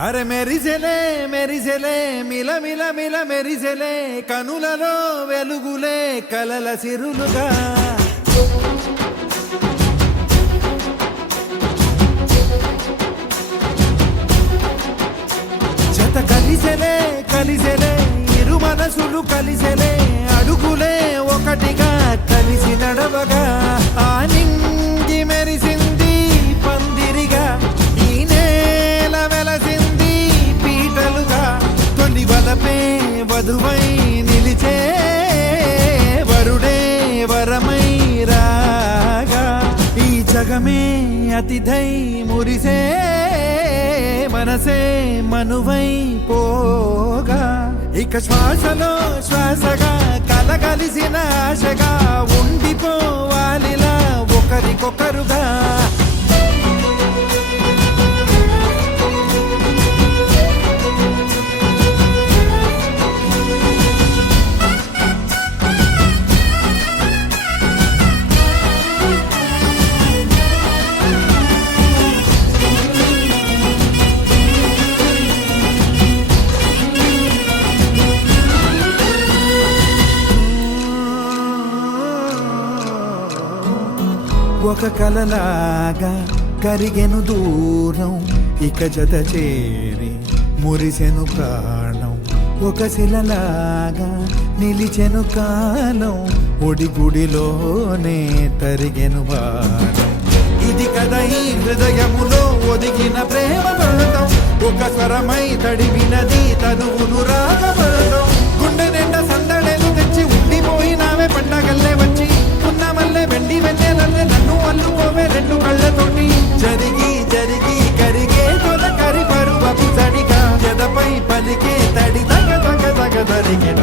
అరే మెరిసెలే మిల మిల మిల మెరిసెలే కనులలో వెలుగులే కలల సిరులుగా జత కలిసెలే ఇరు మనసులు కలిసెలే అడుగులే ఒకటిగా కలిసి నడవగా ఆ నింగి మెరిసింది పందిరిగా ఈ నేల వెలసింది పీటలుగా తొలి వలపే వధువై నిలిచే వరుడే వరమై రాగా ఈ జగమే అతిథై మురిసే మనసే మనువై పోగా ఇక శ్వాసలో శ్వాసగా కలగలిసిన ఆశగా ఉండిపోవాలిలా ఒకరికొకరుగా ఒక కలలాగా కరిగెను దూరం ఇక జత చేరి మురిసెను ప్రాణం ఒక శిలలాగా నిలిచెను కాలం ఒడిగుడిలోనే తరిగెను వారం ఇది కదా ఈ హృదయములో ఒదిగిన ప్రేమ పడతాం ఒక స్వరమై తడివినది తనువును రాగపడతాం గుండె నిండా సందడేలు తెచ్చి ఉండిపోయినావే పండగల్లే వచ్చి ఉన్నమల్లే వెండి వెన్నెలల్లే నన్ను అల్లుకోవే రెండు కళ్ళతోటి జరిగి కరిగే తొల కరి పరువపు తడిగా జదపై పలికే తడి తగ తగ తగ తరిగిన